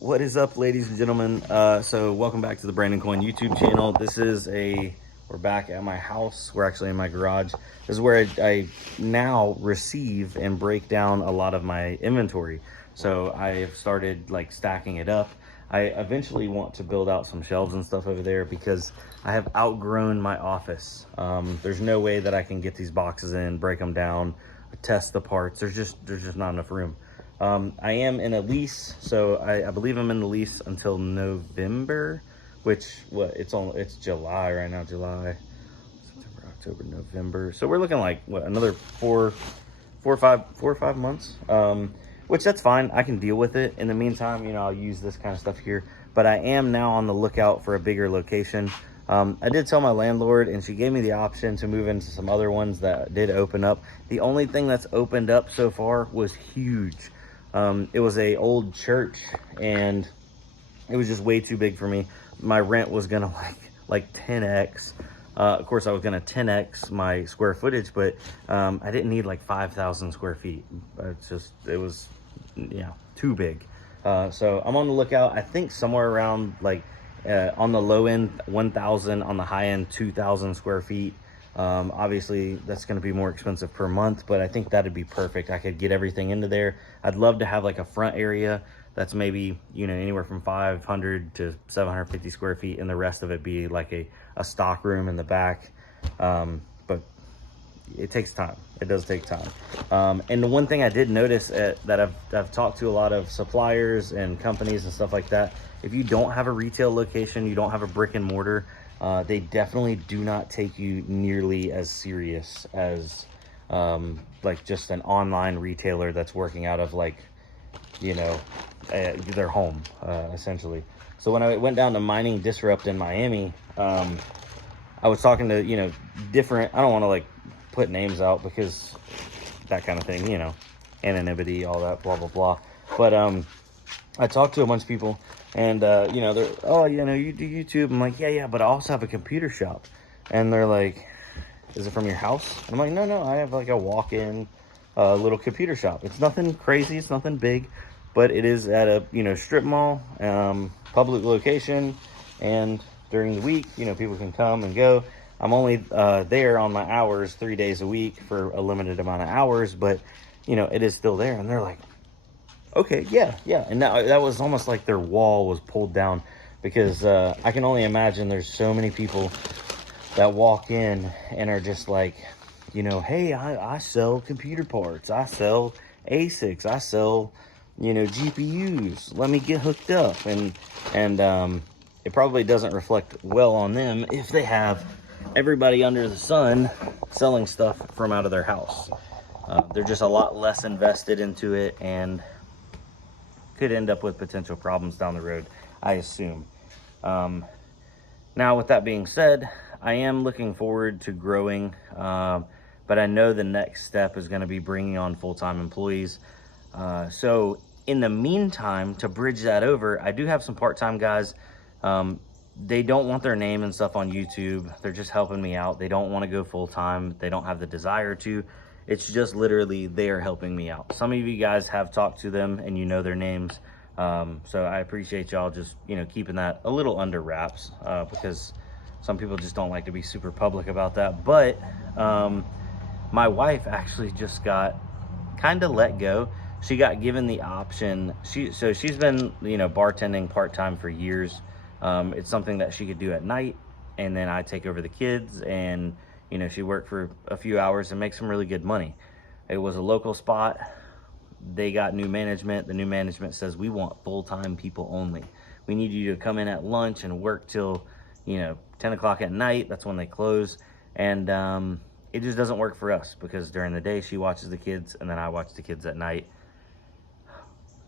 What is up, ladies and gentlemen? So welcome back to the Brandon Coin YouTube channel. We're back at my house. We're actually in my garage. This is where I now receive and break down a lot of my inventory. So I have started like stacking it up. I eventually want to build out some shelves and stuff over there because I have outgrown my office. There's no way that I can get these boxes in, break them down, test the parts. There's just not enough room. I am in a lease, so I believe I'm in the lease until November, which it's July right now. July, September, October, November. So we're looking like another four or five months. Which that's fine. I can deal with it. In the meantime, I'll use this kind of stuff here. But I am now on the lookout for a bigger location. I did tell my landlord, and she gave me the option to move into some other ones that did open up. The only thing that's opened up so far was huge. It was a old church, and it was just way too big for me. My rent was gonna like 10x. Of course, I was gonna 10x my square footage, but I didn't need like 5,000 square feet. It was too big. So I'm on the lookout. I think somewhere around like on the low end 1,000, on the high end 2,000 square feet. Obviously that's going to be more expensive per month, but I think that'd be perfect. I could get everything into there. I'd love to have like a front area that's maybe anywhere from 500 to 750 square feet, and the rest of it be like a stock room in the back. But it takes time. It does take time. And the one thing I did notice that I've talked to a lot of suppliers and companies and stuff like that. If you don't have a retail location, you don't have a brick and mortar, they definitely do not take you nearly as serious as like just an online retailer that's working out of like their home, essentially. So when I went down to Mining Disrupt in Miami, I was talking to different, I don't want to like put names out because that kind of thing, anonymity, all that, blah blah blah. But I talked to a bunch of people, and they're, oh, you do YouTube. I'm like, yeah, but I also have a computer shop. And they're like, is it from your house? I'm like, no, I have like a walk-in little computer shop. It's nothing crazy, it's nothing big, but it is at a strip mall, public location, and during the week, people can come and go. I'm only there on my hours 3 days a week for a limited amount of hours, but it is still there. And they're like, okay, yeah. And that was almost like their wall was pulled down, because I can only imagine there's so many people that walk in and are just like, hey, I sell computer parts, I sell ASICs, I sell GPUs, let me get hooked up. And it probably doesn't reflect well on them if they have everybody under the sun selling stuff from out of their house. They're just a lot less invested into it, and could end up with potential problems down the road, I assume. Now, with that being said, I am looking forward to growing, but I know the next step is going to be bringing on full-time employees. So in the meantime, to bridge that over, I do have some part-time guys. They don't want their name and stuff on YouTube. They're just helping me out. They don't want to go full-time. They don't have the desire to. It's just literally they are helping me out. Some of you guys have talked to them and their names. So I appreciate y'all just, keeping that a little under wraps, because some people just don't like to be super public about that. But my wife actually just got kind of let go. She got given the option. She's been, bartending part-time for years. It's something that she could do at night, and then I take over the kids, and she worked for a few hours and make some really good money. It was a local spot. They got new management. The new management says, we want full-time people only. We need you to come in at lunch and work till 10 o'clock at night. That's when they close. And it just doesn't work for us, because during the day she watches the kids, and then I watch the kids at night.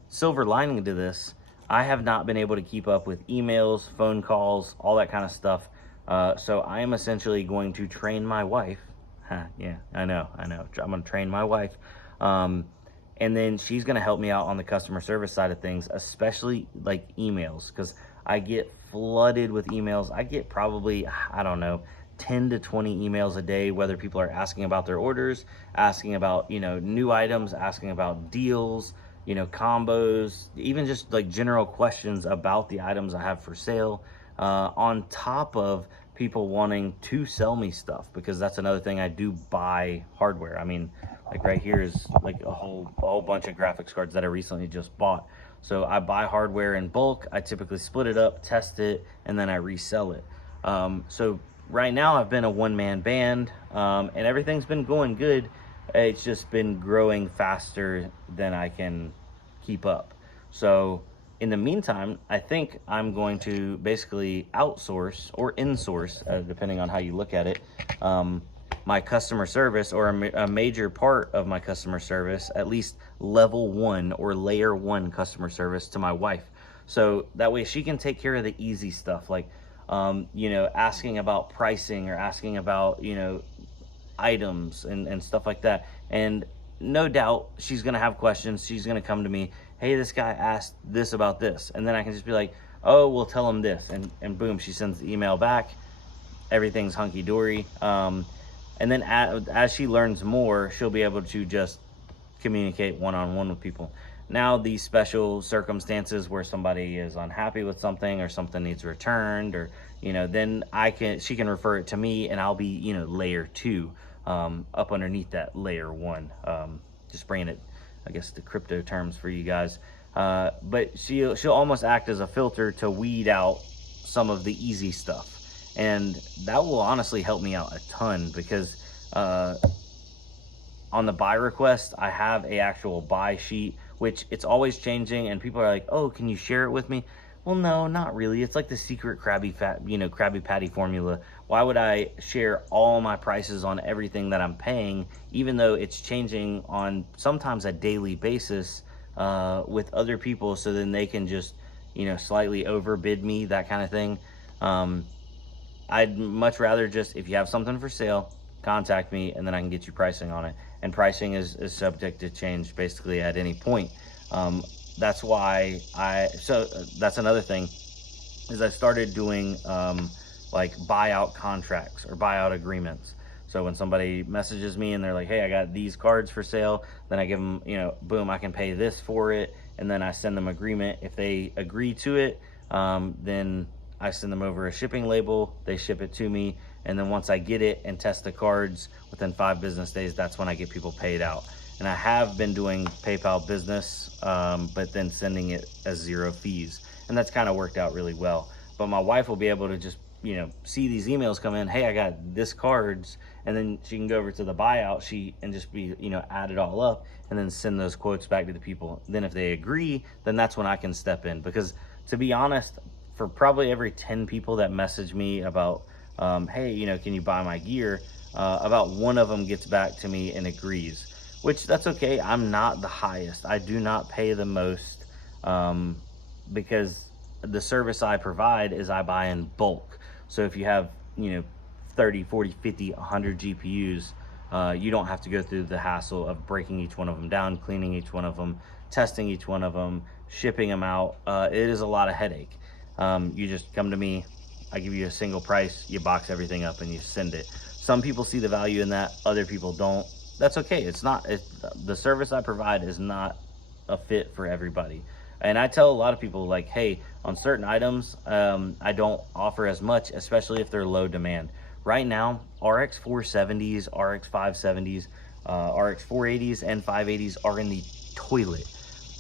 Silver lining to this, I have not been able to keep up with emails, phone calls, all that kind of stuff. So I am essentially going to train my wife. Yeah, I know. I'm going to train my wife. And then she's going to help me out on the customer service side of things, especially like emails, because I get flooded with emails. I get probably, I don't know, 10 to 20 emails a day, whether people are asking about their orders, asking about, new items, asking about deals, you know, combos, even just like general questions about the items I have for sale, on top of people wanting to sell me stuff, because that's another thing. I do buy hardware. I mean, like right here is like a whole bunch of graphics cards that I recently just bought. So I buy hardware in bulk. I typically split it up, test it, and then I resell it. So right now I've been a one-man band, and everything's been going good. It's just been growing faster than I can keep up. So in the meantime, I think I'm going to basically outsource or insource, depending on how you look at it, my customer service, or a major part of my customer service, at least level 1 or layer 1 customer service, to my wife. So that way she can take care of the easy stuff, like, you know, asking about pricing or asking about, you know, items and stuff like that. And no doubt she's gonna have questions. She's gonna come to me, hey, this guy asked this about this, and then I can just be like, oh, we'll tell him this, and boom, she sends the email back. Everything's hunky-dory. And then as she learns more, she'll be able to just communicate one-on-one with people. Now, these special circumstances where somebody is unhappy with something, or something needs returned, or, you know, then she can refer it to me, and I'll be, you know, layer 2, up underneath that layer 1. Just bringing it, I guess, the crypto terms for you guys. But she'll almost act as a filter to weed out some of the easy stuff. And that will honestly help me out a ton, because on the buy request, I have a actual buy sheet, which it's always changing, and people are like, oh, can you share it with me? Well, no, not really. It's like the secret Krabby Patty formula. Why would I share all my prices on everything that I'm paying, even though it's changing on sometimes a daily basis with other people, so then they can just, you know, slightly overbid me, that kind of thing. I'd much rather just, if you have something for sale, contact me, and then I can get you pricing on it. And pricing is subject to change basically at any point. That's why that's another thing, is I started doing like buyout contracts or buyout agreements. So when somebody messages me and they're like, hey, I got these cards for sale, then I give them, you know, boom, I can pay this for it, and then I send them agreement. If they agree to it, then I send them over a shipping label, they ship it to me, and then once I get it and test the cards within 5 business days, that's when I get people paid out. And I have been doing PayPal business, but then sending it as 0 fees, and that's kind of worked out really well. But my wife will be able to just, you know, see these emails come in, hey, I got this cards, and then she can go over to the buyout sheet and just be, you know, add it all up, and then send those quotes back to the people. Then if they agree, then that's when I can step in, because to be honest, for probably every 10 people that message me about, hey, you know, can you buy my gear, about 1 of them gets back to me and agrees, which that's okay. I'm not the highest. I do not pay the most, because the service I provide is I buy in bulk. So if you have, you know, 30, 40, 50, 100 GPUs, you don't have to go through the hassle of breaking each one of them down, cleaning each one of them, testing each one of them, shipping them out. It is a lot of headache. You just come to me, I give you a single price, you box everything up, and you send it. Some people see the value in that, other people don't. That's okay. The service I provide is not a fit for everybody. And I tell a lot of people, like, hey, on certain items, I don't offer as much, especially if they're low demand. Right now, RX 470s, RX 570s, RX 480s, and 580s are in the toilet.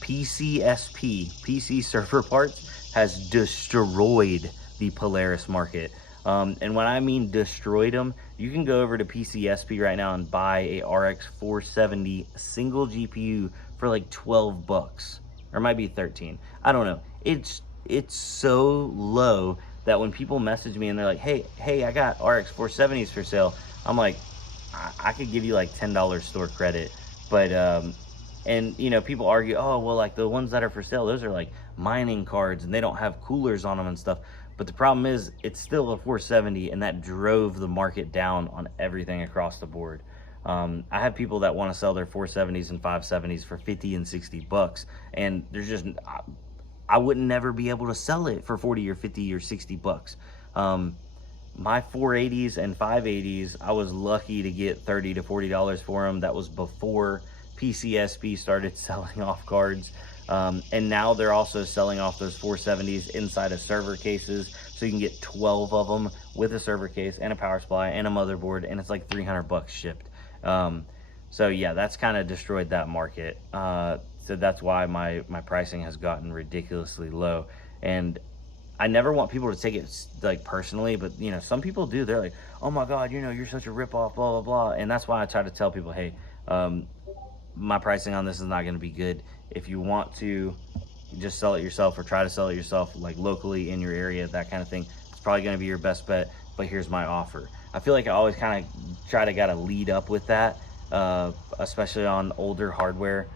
PC server parts, has destroyed the Polaris market. And when I mean destroyed them, you can go over to PCSP right now and buy a RX 470 single GPU for like 12 bucks, or it might be 13. I don't know. It's so low that when people message me and they're like, hey, I got RX 470s for sale, I'm like, I could give you like $10 store credit. But and you know, people argue, oh, well, like the ones that are for sale, those are like mining cards and they don't have coolers on them and stuff. But the problem is, it's still a 470, and that drove the market down on everything across the board. I have people that want to sell their 470s and 570s for 50 and 60 bucks, and there's just, I wouldn't never be able to sell it for 40 or 50 or 60 bucks. My 480s and 580s, I was lucky to get $30 to $40 for them. That was before PCSP started selling off cards. And now they're also selling off those 470s inside of server cases. So you can get 12 of them with a server case and a power supply and a motherboard, and it's like 300 bucks shipped. So yeah, that's kind of destroyed that market. So that's why my pricing has gotten ridiculously low. And I never want people to take it like personally, but you know, some people do. They're like, oh my God, you know, you're such a ripoff, blah, blah, blah. And that's why I try to tell people, hey, my pricing on this is not going to be good. If you want to just sell it yourself or try to sell it yourself, like locally in your area, that kind of thing, it's probably going to be your best bet. But here's my offer. I feel like I always kind of try to lead up with that, especially on older hardware,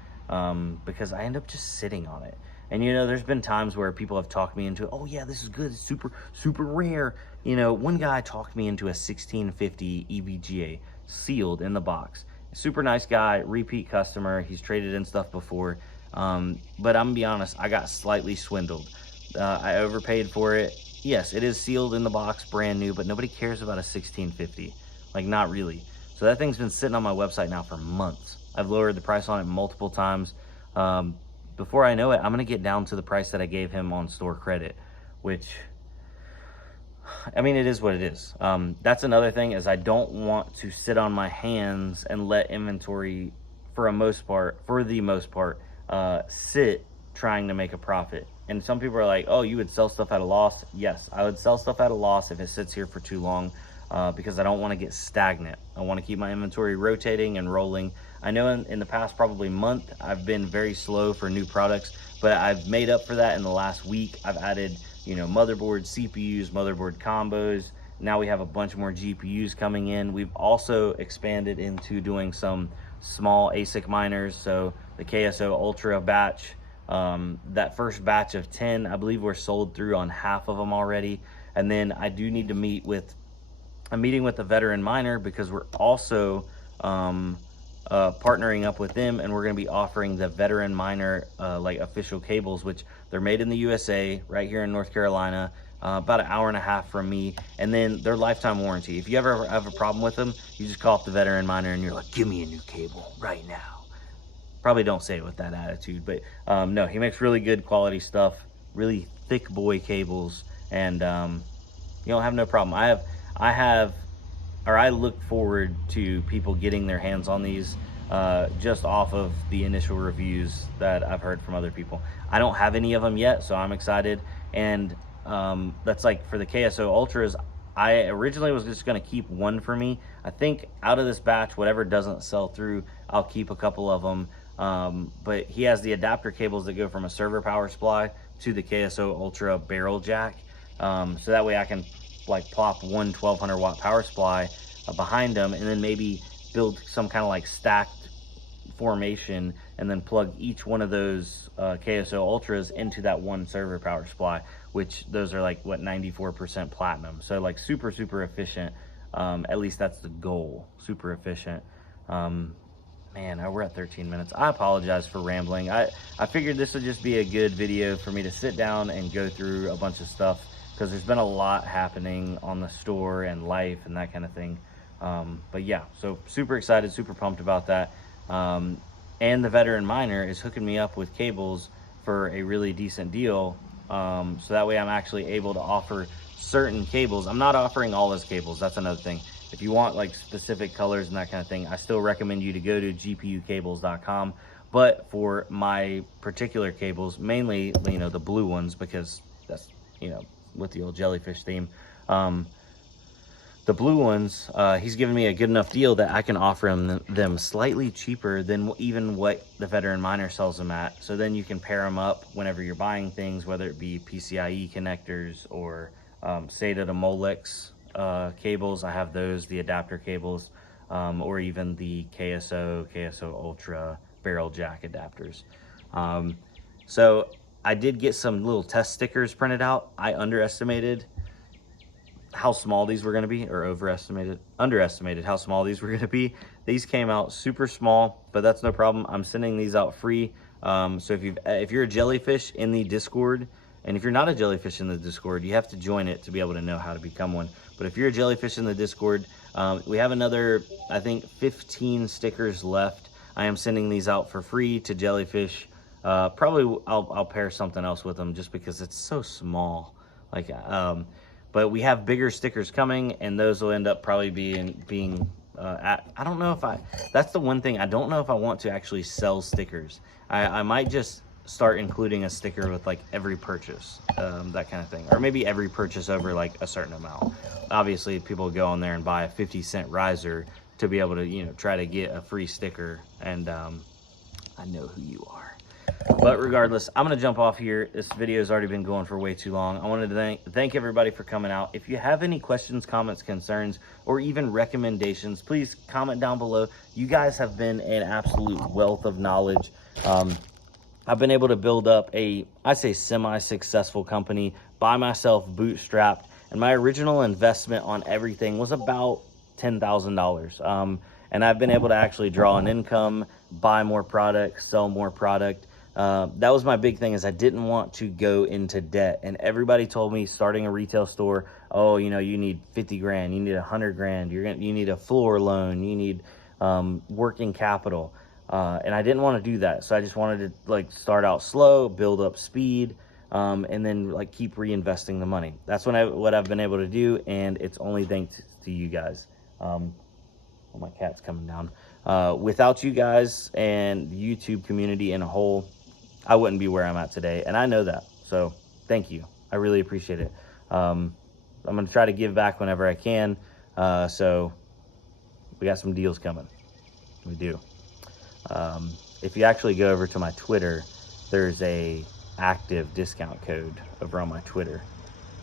because I end up just sitting on it. And you know, there's been times where people have talked me into, oh yeah, this is good, it's super, super rare. You know, one guy talked me into a 1650 EVGA sealed in the box. Super nice guy, repeat customer. He's traded in stuff before. But I'm gonna be honest, I got slightly swindled. I overpaid for it. Yes, it is sealed in the box, brand new, but nobody cares about a 1650. Like, not really. So that thing's been sitting on my website now for months. I've lowered the price on it multiple times. Before I know it, I'm gonna get down to the price that I gave him on store credit, which, I mean, it is what it is. That's another thing, is I don't want to sit on my hands and let inventory, for the most part, sit trying to make a profit. And some people are like, oh, you would sell stuff at a loss. Yes, I would sell stuff at a loss if it sits here for too long, because I don't want to get stagnant. I want to keep my inventory rotating and rolling. I know in the past probably month, I've been very slow for new products, but I've made up for that in the last week. I've added, you know, motherboard, CPUs, motherboard combos. Now we have a bunch more GPUs coming in. We've also expanded into doing some small ASIC miners. So the KSO Ultra batch, that first batch of 10, I believe we're sold through on half of them already. And then I do need to meet with a meeting with a veteran miner, because we're also partnering up with them, and we're going to be offering the veteran miner like official cables, which they're made in the USA right here in North Carolina, about an hour and a half from me, and then their lifetime warranty. If you ever have a problem with them, you just call up the veteran miner and you're like, give me a new cable right now. Probably don't say it with that attitude, but no, he makes really good quality stuff, really thick boy cables, and you don't have no problem. I look forward to people getting their hands on these just off of the initial reviews that I've heard from other people. I don't have any of them yet, so I'm excited. And that's like for the KSO Ultras, I originally was just going to keep one for me. I think out of this batch, whatever doesn't sell through, I'll keep a couple of them. But he has the adapter cables that go from a server power supply to the KSO Ultra barrel jack. So that way I can like plop one 1200 watt power supply behind them, and then maybe build some kind of like stacked formation, and then plug each one of those KSO Ultras into that one server power supply, which those are like, what, 94% platinum. So like super, super efficient. At least that's the goal, super efficient. Man, we're at 13 minutes. I apologize for rambling. I figured this would just be a good video for me to sit down and go through a bunch of stuff, because there's been a lot happening on the store and life and that kind of thing. But yeah, so super excited, super pumped about that. And the veteran miner is hooking me up with cables for a really decent deal. So that way I'm actually able to offer certain cables. I'm not offering all those cables. That's another thing. If you want like specific colors and that kind of thing, I still recommend you to go to gpucables.com. But for my particular cables, mainly, you know, the blue ones, because that's, you know, with the old jellyfish theme, the blue ones, he's given me a good enough deal that I can offer them slightly cheaper than even what the veteran miner sells them at. So then you can pair them up whenever you're buying things, whether it be PCIe connectors or SATA to Molex cables. I have those, the adapter cables, or even the KSO Ultra barrel jack adapters. So I did get some little test stickers printed out. I underestimated how small these were going to be, or underestimated how small these were going to be. These came out super small, but that's no problem. I'm sending these out free. So if you're a jellyfish in the Discord, and if you're not a jellyfish in the Discord, you have to join it to be able to know how to become one. But if you're a jellyfish in the Discord, we have another, I think, 15 stickers left. I am sending these out for free to jellyfish. Probably I'll pair something else with them just because it's so small. Like, but we have bigger stickers coming, and those will end up probably being I don't know if that's the one thing, I don't know if I want to actually sell stickers. I might just start including a sticker with like every purchase, that kind of thing, or maybe every purchase over like a certain amount. Obviously people go on there and buy a 50-cent riser to be able to, you know, try to get a free sticker, and I know who you are. But regardless, I'm going to jump off here. This video has already been going for way too long. I wanted to thank everybody for coming out. If you have any questions, comments, concerns, or even recommendations, please comment down below. You guys have been an absolute wealth of knowledge. I've been able to build up I say semi-successful company by myself, bootstrapped, and my original investment on everything was about $10,000. And I've been able to actually draw an income, buy more product, sell more product. That was my big thing, is I didn't want to go into debt. And everybody told me starting a retail store, oh, you know, you need 50 grand, you need 100 grand, you need a floor loan, you need working capital. And I didn't want to do that. So I just wanted to like start out slow, build up speed, and then like keep reinvesting the money. That's what I've been able to do. And it's only thanks to you guys. Oh, my cat's coming down. Without you guys and the YouTube community in a whole, I wouldn't be where I'm at today. And I know that. So thank you. I really appreciate it. I'm going to try to give back whenever I can. So we got some deals coming. We do. If you actually go over to my Twitter, there's a active discount code over on my Twitter.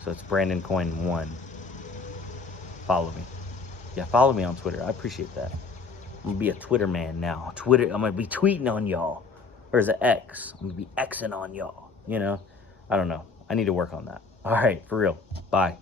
So it's brandoncoin1. Follow me. Yeah, follow me on Twitter. I appreciate that. I'm gonna be a Twitter man now. I'm gonna be tweeting on y'all. Or is it X? I'm gonna be Xing on y'all. You know? I don't know. I need to work on that. All right, for real. Bye.